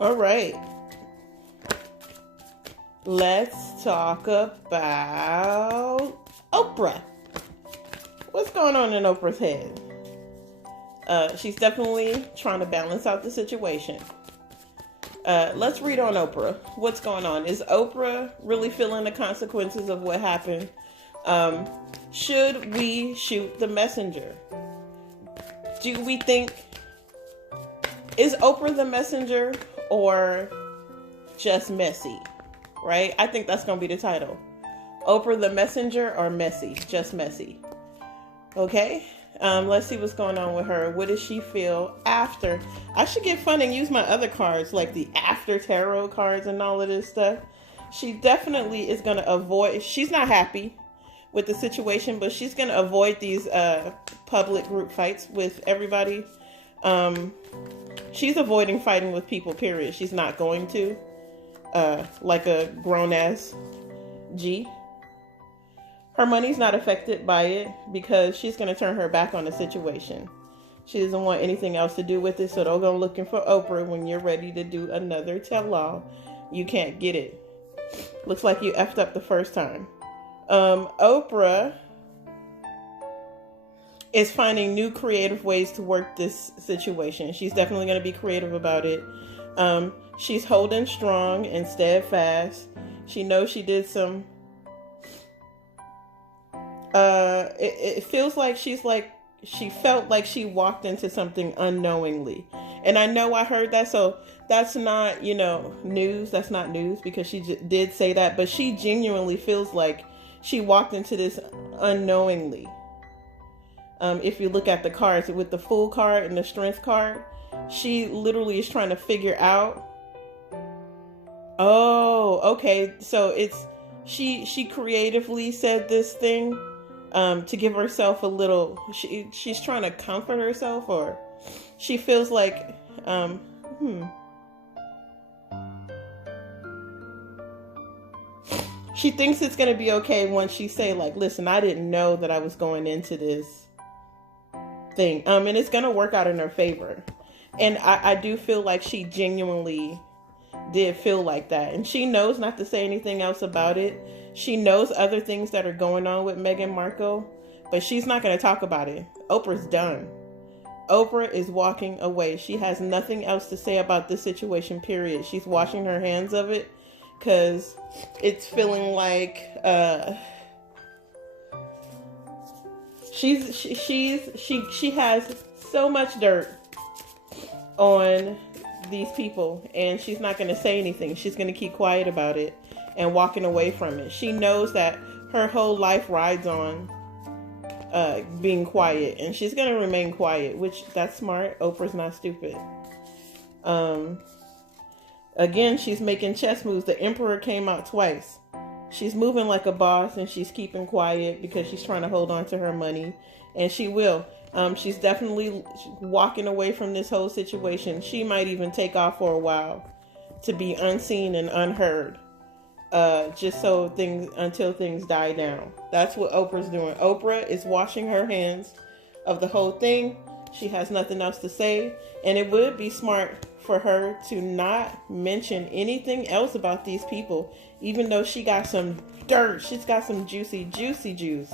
All right. Let's talk about Oprah. What's going on in Oprah's head? She's definitely trying to balance out the situation. Let's read on Oprah. What's going on? Is Oprah really feeling the consequences of what happened? Should we shoot the messenger? Do we think, is Oprah the messenger or just messy? Right? I think that's going to be the title. Oprah the messenger or messy? Just messy. Okay? Let's see what's going on with her. What does she feel after? I should get fun and use my other cards, like the after tarot cards and all of this stuff. She definitely is going to avoid, she's not happy with the situation, but she's going to avoid these public group fights with everybody. She's avoiding fighting with people, period. She's not going to, like a grown-ass G. Her money's not affected by it because she's going to turn her back on the situation. She doesn't want anything else to do with it, so don't go looking for Oprah when you're ready to do another tell-all. You can't get it. Looks like you effed up the first time. Oprah is finding new creative ways to work this situation. She's definitely going to be creative about it. She's holding strong and steadfast. She knows she did some... it feels like she felt like she walked into something unknowingly. And I know I heard that, so that's not, news. That's not news because she did say that, but she genuinely feels like she walked into this unknowingly. If you look at the cards with the Fool card and the Strength card, she literally is trying to figure out, oh, okay, so it's, she creatively said this thing to give herself a little, she's trying to comfort herself, or she feels like, she thinks it's going to be okay once she say, like, listen, I didn't know that I was going into this thing. And it's going to work out in her favor. And I do feel like she genuinely did feel like that. And she knows not to say anything else about it. She knows other things that are going on with Meghan Markle, but she's not going to talk about it. Oprah's done. Oprah is walking away. She has nothing else to say about this situation, period. She's washing her hands of it because it's feeling like she has so much dirt on these people, and she's not going to say anything. She's going to keep quiet about it and walking away from it. She knows that her whole life rides on being quiet, and she's going to remain quiet, which that's smart. Oprah's not stupid. Again, she's making chess moves. The Emperor came out twice. She's moving like a boss, and she's keeping quiet because she's trying to hold on to her money, and she will. She's definitely walking away from this whole situation. She might even take off for a while to be unseen and unheard, just so until things die down. That's what Oprah's doing. Oprah is washing her hands of the whole thing. She has nothing else to say, and it would be smart for her to not mention anything else about these people, even though she got some dirt. She's got some juicy juice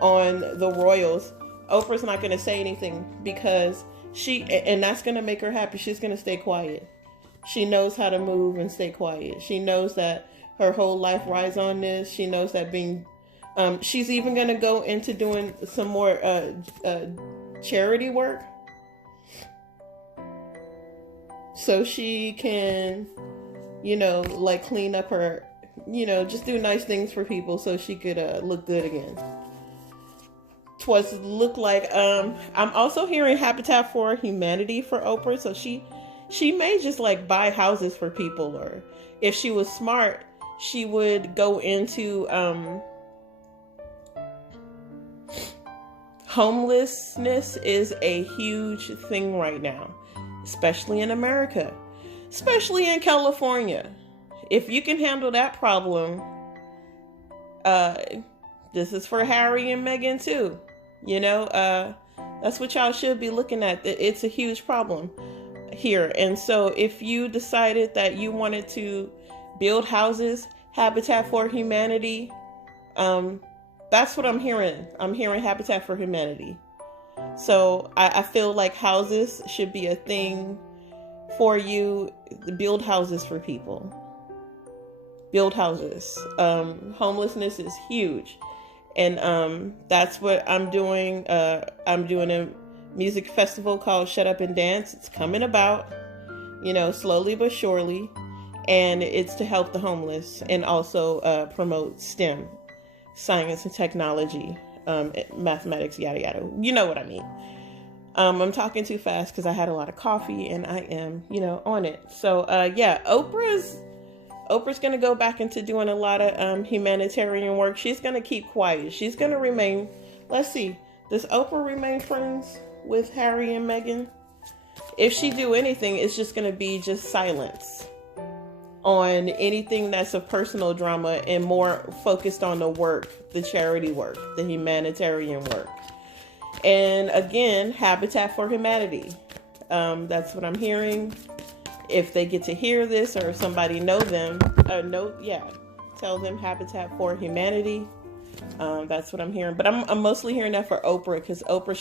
on the royals. Oprah's not going to say anything because and that's going to make her happy. She's going to stay quiet. She knows how to move and stay quiet. She knows that her whole life rides on this. She knows that she's even going to go into doing some more charity work, so she can, like clean up her, just do nice things for people so she could look good again. Look like I'm also hearing Habitat for Humanity for Oprah, so she may just like buy houses for people, or if she was smart, she would go into homelessness is a huge thing right now, especially in America, especially in California. If you can handle that problem, this is for Harry and Meghan too. That's what y'all should be looking at. It's a huge problem. here. And so if you decided that you wanted to build houses, Habitat for Humanity, that's what I'm hearing. I'm hearing Habitat for Humanity. So I feel like houses should be a thing for you. Build houses for people. Build houses. Homelessness is huge. And that's what I'm doing. I'm doing a music festival called Shut Up and Dance. It's coming about, slowly but surely. And it's to help the homeless and also promote STEM, science and technology, mathematics, yada, yada. You know what I mean. I'm talking too fast because I had a lot of coffee and I am, on it. So, yeah, Oprah's going to go back into doing a lot of humanitarian work. She's going to keep quiet. She's going to remain, let's see, does Oprah remain friends with Harry and Meghan? If she do anything, it's just going to be just silence on anything that's a personal drama and more focused on the work, the charity work, the humanitarian work. And again, Habitat for Humanity. That's what I'm hearing. If they get to hear this or if somebody tell them Habitat for Humanity. That's what I'm hearing. But I'm mostly hearing that for Oprah because Oprah's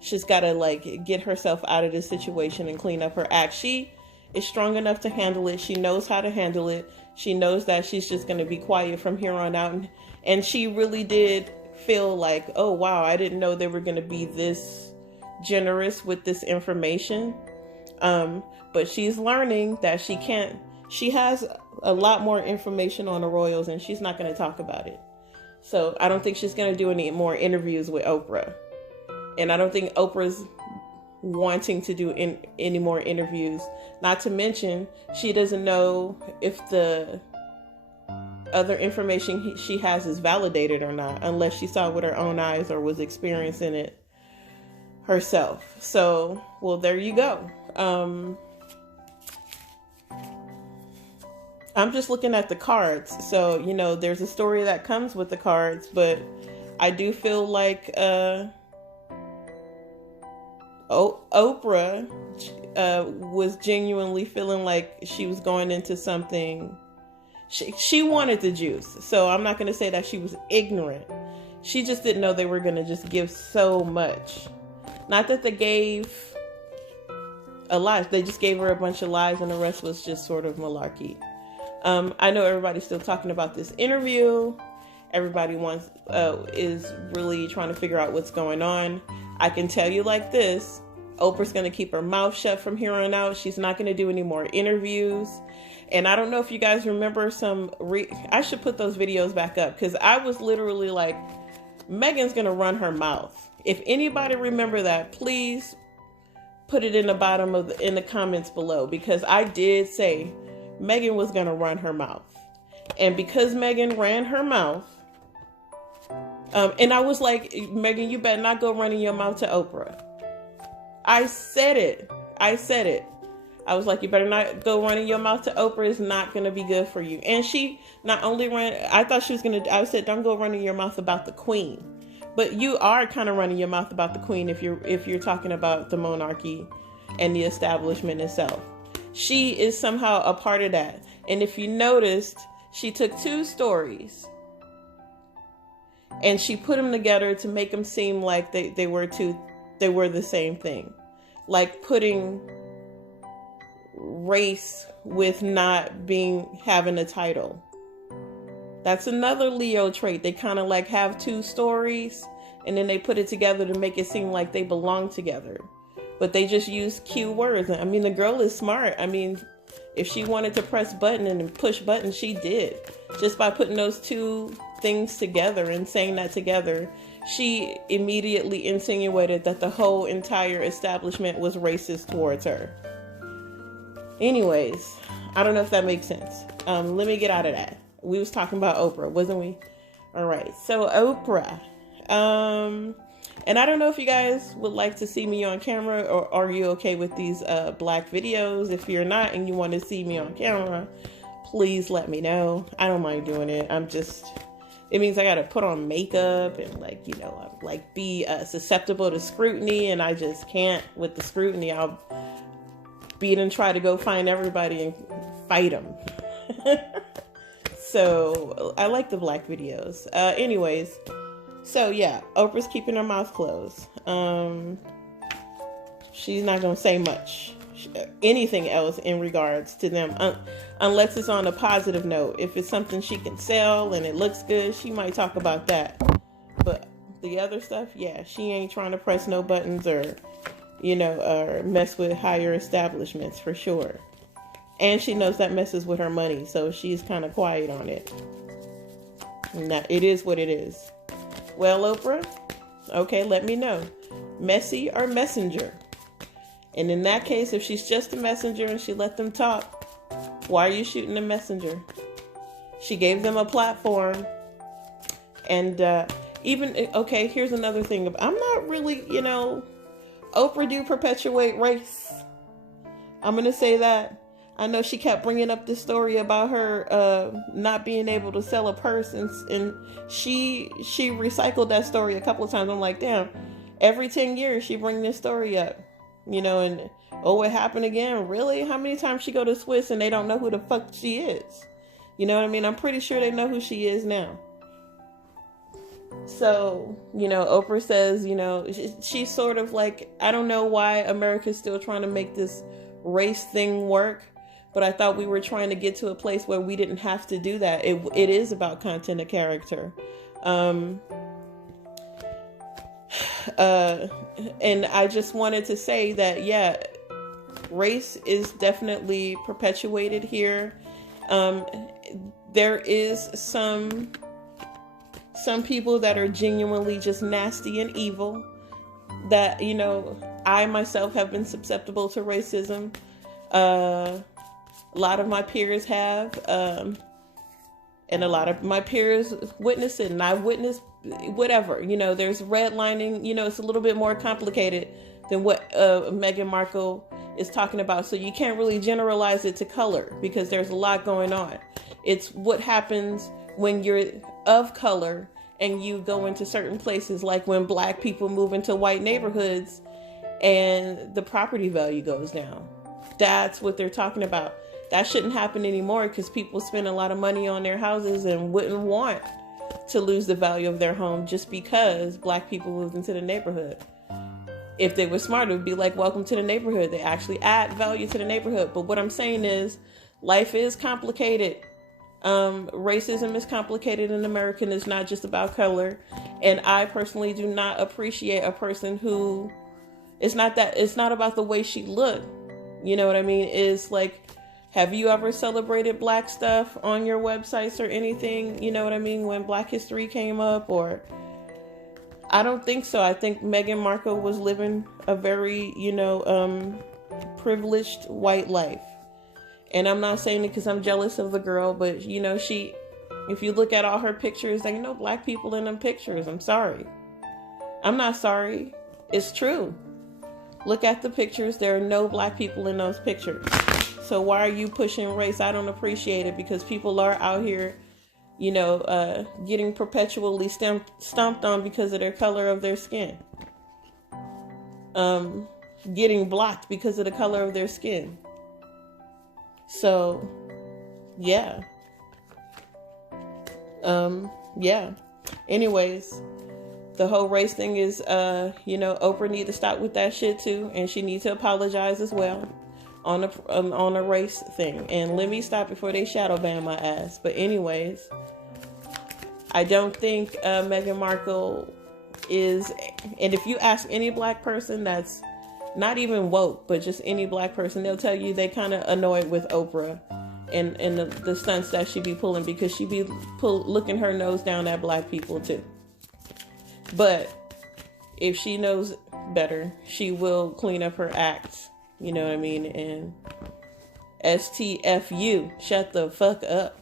she's got to get herself out of this situation and clean up her act. She is strong enough to handle it. She knows how to handle it. She knows that she's just going to be quiet from here on out. And she really did feel like, oh, wow, I didn't know they were going to be this generous with this information. But she's learning that she has a lot more information on the royals and she's not going to talk about it. So I don't think she's going to do any more interviews with Oprah. And I don't think Oprah's wanting to do any more interviews. Not to mention, she doesn't know if the other information she has is validated or not, unless she saw it with her own eyes or was experiencing it herself. So, well, there you go. I'm just looking at the cards. So, there's a story that comes with the cards, but I do feel like Oprah was genuinely feeling like she was going into something. She wanted the juice. So I'm not going to say that she was ignorant. She just didn't know they were going to just give so much. Not that they gave a lot. They just gave her a bunch of lies and the rest was just sort of malarkey. I know everybody's still talking about this interview. Everybody is really trying to figure out what's going on. I can tell you like this. Oprah's going to keep her mouth shut from here on out. She's not going to do any more interviews. And I don't know if you guys remember I should put those videos back up because I was literally like, Meghan's going to run her mouth. If anybody remember that, please put it in the bottom in the comments below, because I did say Meghan was going to run her mouth. And because Meghan ran her mouth, and I was like, Meghan, you better not go running your mouth to Oprah. I said it. I was like, you better not go running your mouth to Oprah. It's not going to be good for you. And she not only I thought she was going to, I said, don't go running your mouth about the queen. But you are kind of running your mouth about the queen if you're talking about the monarchy and the establishment itself. She is somehow a part of that. And if you noticed, she took two stories and she put them together to make them seem like they were the same thing. Like putting race with not having a title. That's another Leo trait. They kind of like have two stories and then they put it together to make it seem like they belong together. But they just use cute words. I mean, the girl is smart. I mean, if she wanted to press button and push button, she did. Just by putting those two things together and saying that together, she immediately insinuated that the whole entire establishment was racist towards her. Anyways, I don't know if that makes sense. Let me get out of that. We was talking about Oprah, wasn't we? All right. So Oprah. And I don't know if you guys would like to see me on camera, or are you okay with these black videos? If you're not and you want to see me on camera, please let me know. I don't mind doing it. It means I got to put on makeup and be susceptible to scrutiny, and I just can't with the scrutiny. beat and try to go find everybody and fight them. So I like the black videos. Anyways, so yeah, Oprah's keeping her mouth closed. She's not going to say much, anything else in regards to them, unless it's on a positive note. If it's something she can sell and it looks good, she might talk about that. But the other stuff, yeah, she ain't trying to press no buttons or, or mess with higher establishments for sure. And she knows that messes with her money, so she's kind of quiet on it. Now, it is what it is. Well, Oprah, okay, let me know. Messy or messenger? And in that case, if she's just a messenger and she let them talk, why are you shooting the messenger? She gave them a platform. And okay, here's another thing. I'm not really, Oprah do perpetuate race. I'm going to say that. I know she kept bringing up this story about her not being able to sell a purse, and she recycled that story a couple of times. I'm like, damn, every 10 years she bring this story up, and oh, it happened again. Really? How many times she go to Swiss and they don't know who the fuck she is? You know what I mean? I'm pretty sure they know who she is now. So, Oprah says, she's sort of like, I don't know why America's still trying to make this race thing work. But I thought we were trying to get to a place where we didn't have to do that. It is about content and character. And I just wanted to say that, yeah, race is definitely perpetuated here. There is some people that are genuinely just nasty and evil that, I myself have been susceptible to racism. A lot of my peers have, and a lot of my peers witness it, and I witnessed whatever. There's redlining. It's a little bit more complicated than what Meghan Markle is talking about. So you can't really generalize it to color because there's a lot going on. It's what happens when you're of color and you go into certain places, like when black people move into white neighborhoods and the property value goes down. That's what they're talking about. That shouldn't happen anymore because people spend a lot of money on their houses and wouldn't want to lose the value of their home just because black people moved into the neighborhood. If they were smart, it would be like, welcome to the neighborhood. They actually add value to the neighborhood. But what I'm saying is life is complicated. Racism is complicated in America, and it's not just about color. And I personally do not appreciate a person who, it's not about the way she looked. You know what I mean? It's like, have you ever celebrated black stuff on your websites or anything? You know what I mean? When Black History came up, or I don't think so. I think Meghan Markle was living a very, privileged white life. And I'm not saying it because I'm jealous of the girl, but if you look at all her pictures, there ain't no black people in them pictures. I'm sorry. I'm not sorry. It's true. Look at the pictures. There are no black people in those pictures. So why are you pushing race? I don't appreciate it because people are out here, getting perpetually stomped on because of their color of their skin. Getting blocked because of the color of their skin. So, yeah. Yeah. Anyways, the whole race thing is, Oprah need to stop with that shit too. And she needs to apologize as well. On a race thing. And let me stop before they shadow ban my ass. But anyways, I don't think Meghan Markle is, and if you ask any black person that's not even woke, but just any black person, they'll tell you they kind of annoyed with Oprah and the stunts that she be pulling, because she be looking her nose down at black people too. But if she knows better, she will clean up her act. You know what I mean? And STFU, shut the fuck up.